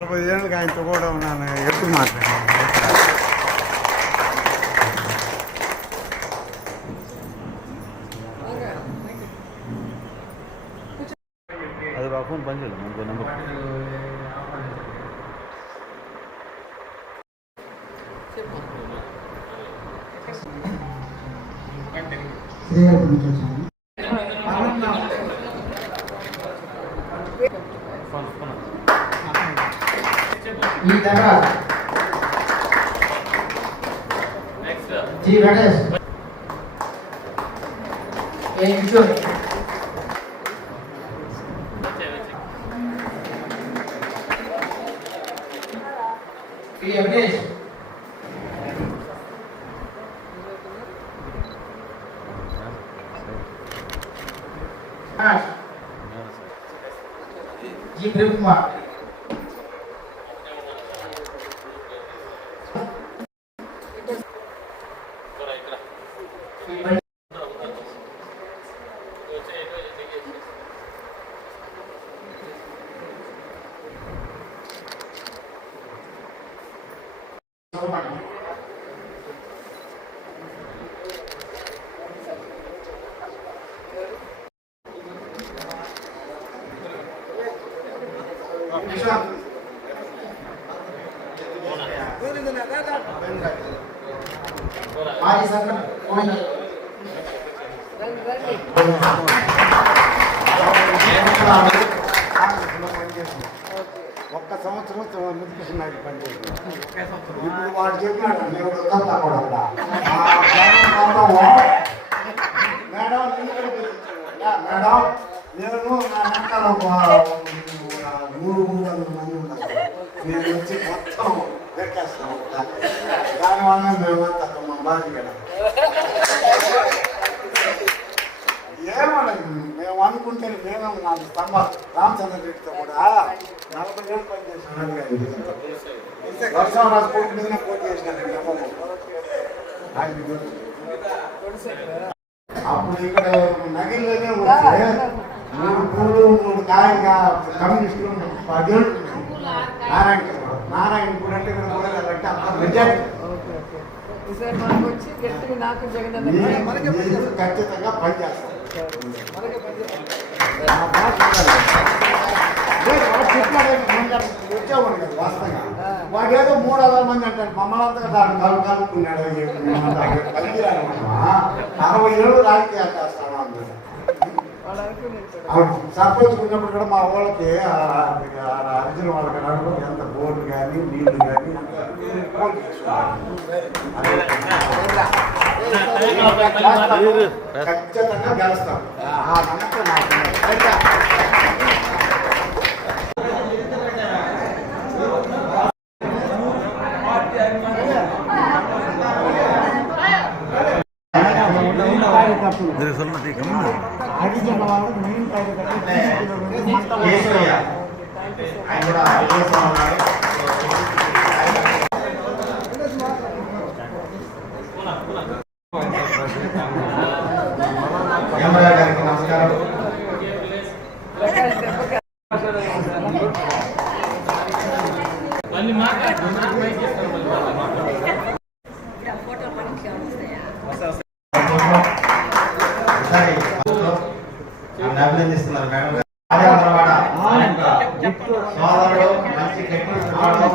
నలభై ఏళ్ళకి ఆయనతో కూడా ఉన్నాను ఎప్పుడు మాట్లాడాను అది బా ఫోన్ పని చేయలేదు మనకు నెంబర్ ఈ తర్వాత G Venkatesh. A Kishore. P Venkatesh. Toma aqui. Ah, isso é para... Olha. Vamos, vamos. సంవత్సరం ముద్దుకృష్ణాకి పనిచేసింది ఇప్పుడు వాడు చెప్పినాడు మీరు వద్దా కూడా మేడం మేడం నేను నా వెనకాల ఒక మూడు వందల మంది ఉన్నారు నేను వచ్చి మొత్తం వెక్కేస్తాను దానివల్ల మేమంతా మా బాధ్యత అనుకుంటే మేము నా స్తంభ. రామచంద్ర రెడ్డితో కూడా నలభై ఏళ్ళు పనిచేసాను వర్షం పోటీ మీద పోటీ చేసినాను అప్పుడు ఇక్కడ నగిరిలోనే వస్తే మూడు పూలు మూడు కాయగా కమ్యూనిస్టులు పదేళ్ళు నారాయణ నారాయణ అంటే ఇక్కడ పోయాలంటే అంత మెజారిటీ నేను ఖచ్చితంగా పనిచేస్తాను వాడేదో మూడు వందల మంది అంటారు మమ్మల్ని అంతా దాన్ని కలు కలుపుకున్నాడు అరవై ఏళ్ళు రాజకీయాలు చేస్తాను సర్పంచ్ ఉన్నప్పుడు కూడా మా వాళ్ళకి ఆ అర్జున వాళ్ళకి నడుపు ఎంత బోర్డు కానీ నీళ్ళు కానీ కార్యకర్త కేశవయ్య ఆయన కూడా యమరాజ్ గారికి నమస్కారం. అభినందిస్తున్నారు మేడం. సోదరుడు మంచి సోదరుడు